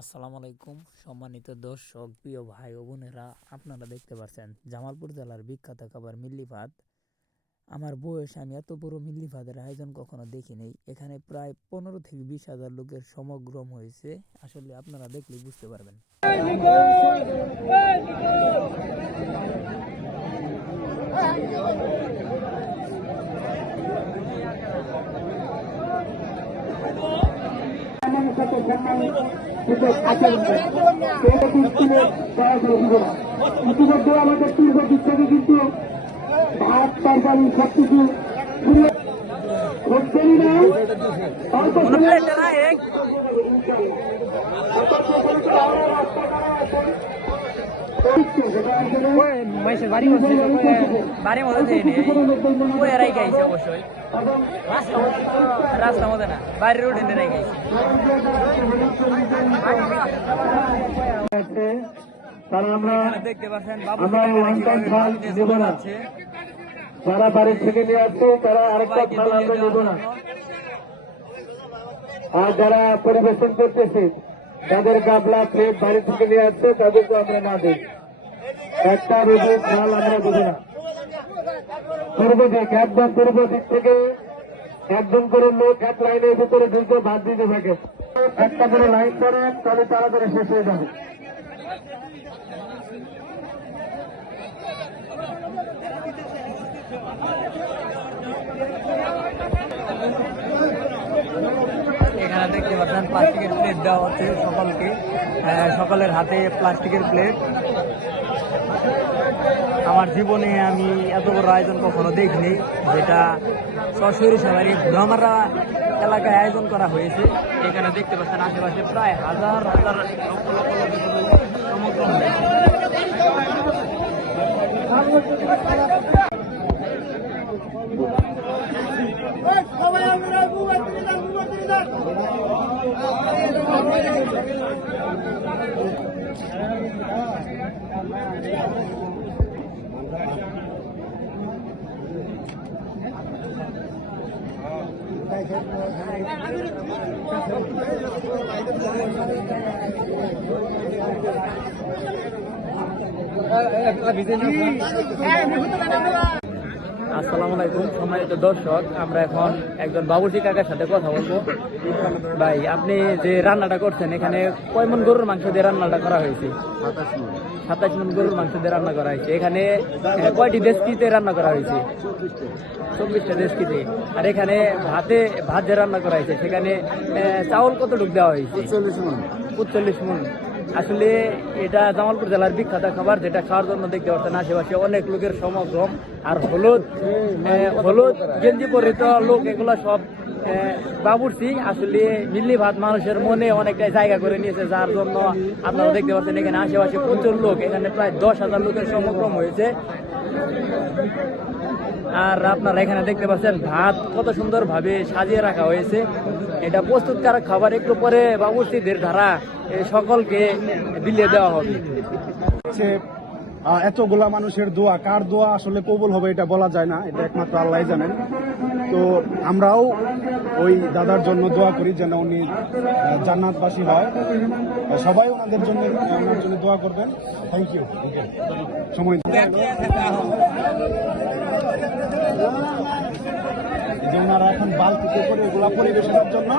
আসসালামু আলাইকুম সম্মানিত দর্শক, প্রিয় ভাই ও বোনেরা, আপনারা দেখতে পাচ্ছেন জামালপুর জেলার বিখ্যাত খাবার মিল্লি ভাত। আমার বয়স, আমি এত বড় মিল্লি ভাতের আয়োজন কখনো দেখিনি। এখানে প্রায় 15 থেকে 20 হাজার লোকের সমাগম হয়েছে। আসলে আপনারা দেখলে বুঝতে পারবেন। ইতিমধ্যে আমাদের পূর্ব দিক থেকে কিন্তু ভাত তরকারি সবকিছু অবশ্যই রাস্তার মধ্যে না, বাইরের রোডে গাইছে। দেখতে পাচ্ছেন যারা বাড়ির থেকে নিয়ে আসছে তারা আরেকটা থাল আমরা নেব না। আর যারা পরিবেশন করতেছে তাদের গাবলা প্লেট বাড়ি থেকে নিয়ে আসছে তাদেরকে আমরা না দিই। একটা রোজে থাল আমরা দেবো না। পূর্ব দিক, একদম পূর্ব দিক থেকে একজন করে লোক এক লাইনের ভিতরে ঢুকে ভাত দিতে থাকে। একটা করে লাইন করে তাহলে তাড়াতাড়ি শেষ হয়ে যাবে। এখানে দেখতে পাচ্ছেন প্লাস্টিকের প্লেট দেওয়া হচ্ছে সকলকে, সকলের হাতে প্লাস্টিকের প্লেট। আমার জীবনে আমি এত বড় আয়োজন কখনো দেখিনি, যেটা সশরীরবাড়ি ভ্রমারা এলাকায় আয়োজন করা হয়েছে। এখানে দেখতে পাচ্ছেন আশেপাশে প্রায় হাজার হাজার লক্ষ লক্ষ লোক সমগ্র হয়েছে। আসসালামু আলাইকুম সম্মানিত দর্শক, আমরা এখন একজন বাবুর্চি কাকার সাথে কথা বলবো। ভাই, আপনি যে রান্নাটা করছেন এখানে কয় মন গরুর মাংস দিয়ে রান্নাটা করা হয়েছে? 27 মন গরুর মাংস দিয়ে রান্না করা হয়েছে। এখানে কয়টি ডেস্কিতে রান্না করা হয়েছে? 24টা ডেস্কিতে। আর এখানে ভাত যে রান্না করা হয়েছে সেখানে চাউল কতটুকু দেওয়া হয়েছে? 45 মন। আসলে এটা জামালপুর জেলার বিখ্যাত খাবার, যেটা খাওয়ার জন্য দেখতে পাচ্ছেন আশেপাশে অনেক লোকের সমাগম। আর হলুদ গেঞ্জি পরিহিত লোক, এগুলা সব বাবুর্চি। আসলে মিল্লি ভাত মানুষের মনে অনেকটাই জায়গা করে নিয়েছে, যার জন্য আপনারা দেখতে পাচ্ছেন এখানে আশেপাশে প্রচুর লোক। এখানে প্রায় 10,000 লোকের সমাগম হয়েছে। আর আপনারা এখানে দেখতে পাচ্ছেন ভাত কত সুন্দর ভাবে সাজিয়ে রাখা হয়েছে। এটা প্রস্তুতকারক খাবার, একটু পরে বাবুর্চিদের দ্বারা সকলকে বিলিয়ে দেওয়া হবে। এতগুলা মানুষের দোয়া, কার দোয়া আসলে কবুল হবে এটা বলা যায় না, এটা একমাত্র আল্লাহ জানেন। তো আমরাও ওই দাদার জন্য দোয়া করি যেন উনি জান্নাতবাসী হয়। সবাই ওনার জন্য দোয়া করবেন। Thank you. সময় যে ওনারা এখন বালতিতে করে এগুলা পরিবেশনের জন্য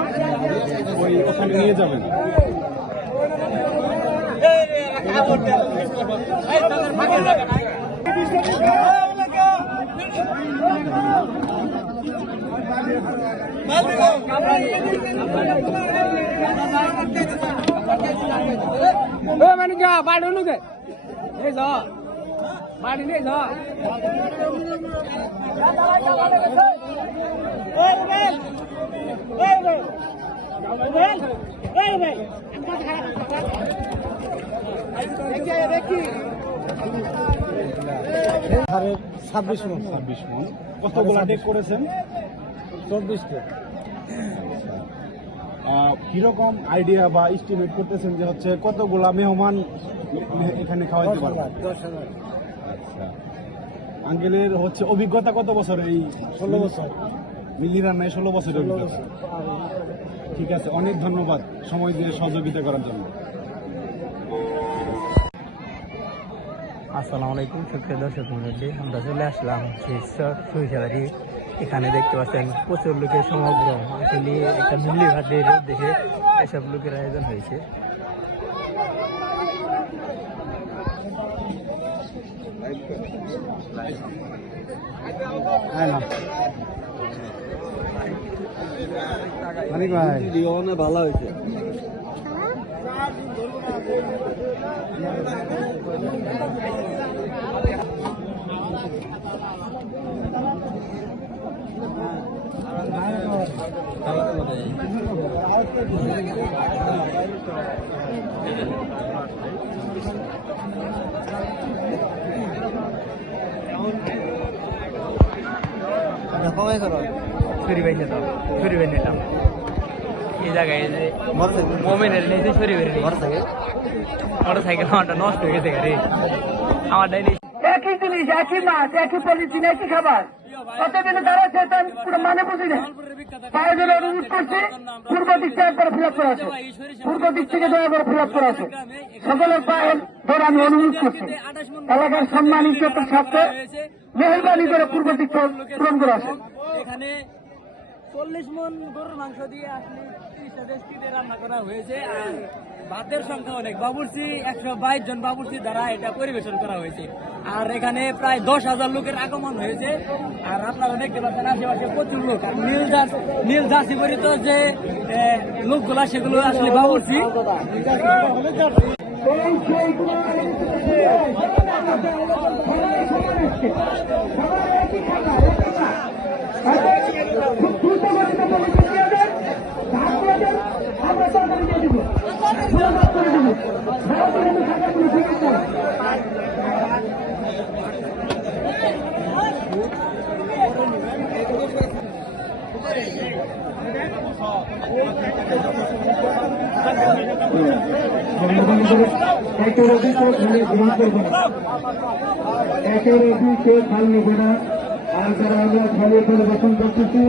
ওখানে নিয়ে যাবেন। ছাব্বিশ মিনিট কতগুলো ডেক করেছেন? 24টা। কিরকম আইডিয়া বা এস্টিমেট করতেছেন যে হচ্ছে কতগুলা মেহমান এখানে খাওয়াইতে পারবেন? 10,000। আচ্ছা, আঙ্কেলের হচ্ছে অভিজ্ঞতা কত বছর? এই 16 বছর মিল্লি রান্নায় 16 বছরের অভিজ্ঞতা। ঠিক আছে, অনেক ধন্যবাদ সময় দিয়ে সহযোগিতা করার জন্য। আসসালামু আলাইকুম সুপ্রিয় দর্শক মণ্ডলী, আমরা চলে আসলাম সরিষাবাড়ি। এখানে দেখতে পাচ্ছেন প্রচুর লোকের সমাগম। আসলে একটা মূল্য ভাতের উদ্দেশ্যে এসব লোকের আয়োজন হয়েছে। মানিক ভাই ভালো হয়েছে। ছুরি বাইছে তো ছুরি বাই নিলাম এই জায়গায় যে মোমেনের নিয়েছে ছুরি বের মোটর সাইকেল আমারটা নষ্ট হয়ে গেছে গাড়ি আমারটাই নেই। একই জিনিস, একই মাছ, একই পলিথিন, একই খাবার, কতদিনে তারা সেটা পুরো মানে বুঝি না। তাই জন্য অনুরোধ করছি পূর্ব দিক থেকে একবার ফিল আপ করা আছে, পূর্ব দিক থেকে দয়া করে ফিল আপ করা আছে। সকলের পায়ের ধরে আমি অনুরোধ করছি এলাকার সম্মানিত স্বার্থে মেহরবানি করে পূর্ব দিক পূরণ করা আছে। এখানে 40 মন গরুর মাংস দিয়ে আসলে 30টা দেশটিতে রান্না করা হয়েছে। আর ভাতের সংখ্যা অনেক, বাবুর্চি 122 জন বাবুর্চি দ্বারা এটা পরিবেশন করা হয়েছে। আর এখানে প্রায় 10,000 লোকের আগমন হয়েছে। আর আপনারা দেখতে পাচ্ছেন আশেপাশে প্রচুর লোক। আর নীল জার্সি পরিত যে লোকগুলা সেগুলো আসলে বাবুর্চি। একের অধিক গ্রহণ করবো না, একের অধিক কেউ ফল নেবে না। আর যারা আমরা ফলের পরিবেশন করতেছি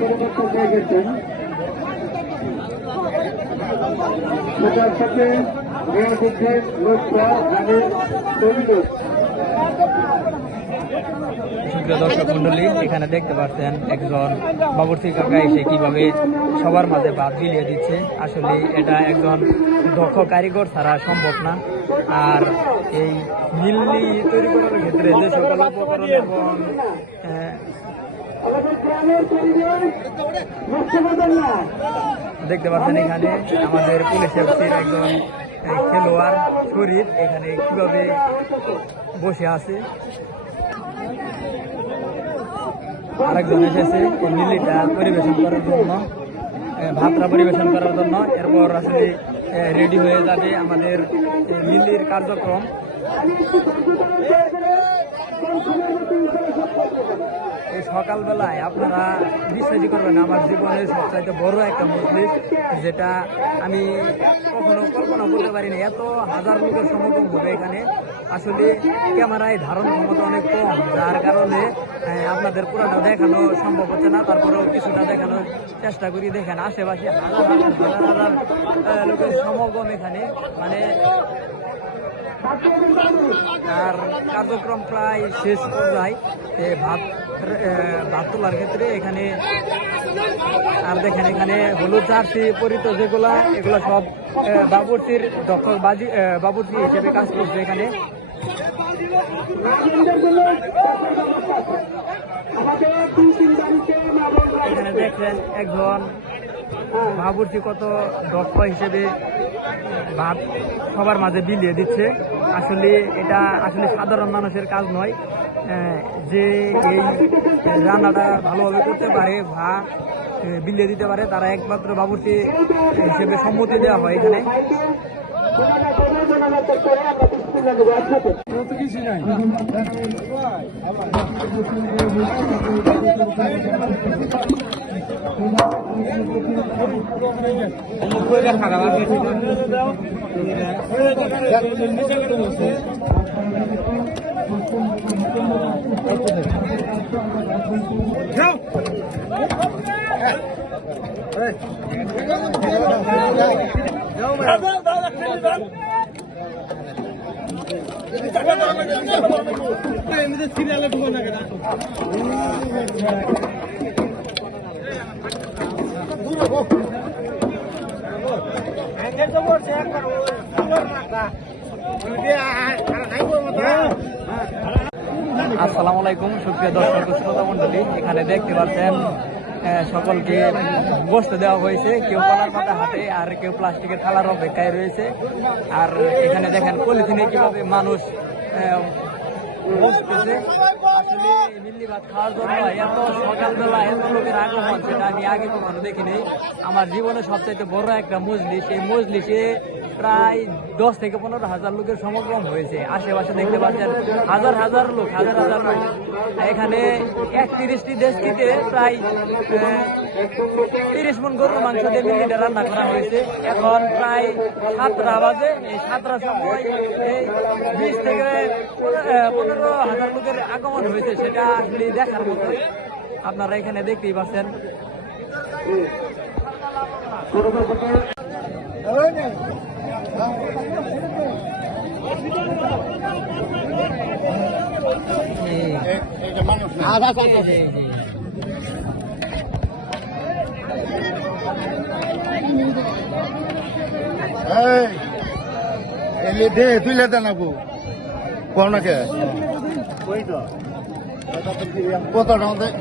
পরিবর্তন হয়ে গেছেন সেটার সাথে মেয়রদের লোকরা মানে তৈরি। সুপ্রিয় দর্শক মন্ডলী, এখানে দেখতে পাচ্ছেন একজন বাবুর্চি কাকা এসে কিভাবে সবার মাঝে ভাত বিলিয়ে দিচ্ছে। আসলে এটা একজন দক্ষ কারিগর ছাড়া সম্ভব না। আর এই মিল্লি তৈরি করার ক্ষেত্রে যে সকল উপকরণ এবং দেখতে পাচ্ছেন এখানে আমাদের পুলিশ এফসির একজন খেলোয়াড় শরীর এখানে কিভাবে বসে আছে। আরেকজন এসেছে মিল্লিটা পরিবেশন করার জন্য, ভাতটা পরিবেশন করার জন্য। এরপর আসলে রেডি হয়ে যাবে আমাদের মিল্লির কার্যক্রম। এই সকালবেলায় আপনারা বিশ্বাসই করবেন আমার জীবনের সবচাইতে বড় একটা মজলিস, যেটা আমি কখনো কল্পনা করতে পারিনি এত হাজার লোকের সমাগম হবে এখানে। আসলে ক্যামেরায় ধারণ ক্ষমতা অনেক কম, যার কারণে আপনাদের পুরোটা দেখানো সম্ভব হচ্ছে না। তারপরেও কিছুটা দেখানোর চেষ্টা করি। দেখেন আশেপাশে হাজার হাজার হাজার হাজার লোকের সমাগম এখানে, মানে আর কার্যক্রম প্রায় শেষ পর্যায়ে ভাত তোলার ক্ষেত্রে এখানে। আর দেখেন এখানে হলুদ জার্সি পরিত যেগুলা, এগুলো সব বাবুর্চির দক্ষ বাবুর্চি হিসেবে কাজ করছে এখানে। এখানে দেখেন একজন বাবুর্চি কত দক্ষ হিসেবে ভাত সবার মাঝে বিলিয়ে দিচ্ছে। আসলে এটা আসলে সাধারণ মানুষের কাজ নয়। যে এই রান্নাটা ভালোভাবে করতে পারে বা বিলিয়ে দিতে পারে তারা একমাত্র বাবুর্চি হিসেবে সম্মতি দেওয়া হয় এখানে। আসসালামু আলাইকুম সুপ্রিয় দর্শক ও শ্রোতা মণ্ডলী, এখানে দেখতে পাচ্ছেন সকলকে বসতে দেওয়া হয়েছে, কেউ কলার পাতা হাতে আর কেউ প্লাস্টিকের থালার অপেক্ষায় রয়েছে। আর এখানে দেখেন পলিথিনে কিভাবে মানুষ বসতেছে। আসলে মিল্লি ভাত খাওয়ার জন্য এত সকালবেলা এত লোকের আগমন সেটা আমি আগে কখনো দেখিনি। আমার জীবনে সবচাইতে বড় একটা মজলিস, এই মজলিসে প্রায় 10 থেকে 15,000 লোকের সমাগম হয়েছে। আশেপাশে দেখতে পাচ্ছেন হাজার হাজার লোক, হাজার হাজার লোক। এখানে 31টি দেশ থেকে প্রায় 30 মণ গরুর মাংস দিয়ে মিল্লিটা রান্না করা হয়েছে। এখন প্রায় 7টা বাজে। এই 7টার সময় এই 20 থেকে 15,000 লোকের আগমন হয়েছে, সেটা আসলে দেখার মতো। আপনারা এখানে দেখতেই পাচ্ছেন। তুই লেতে না কোন না কে কত আমাদের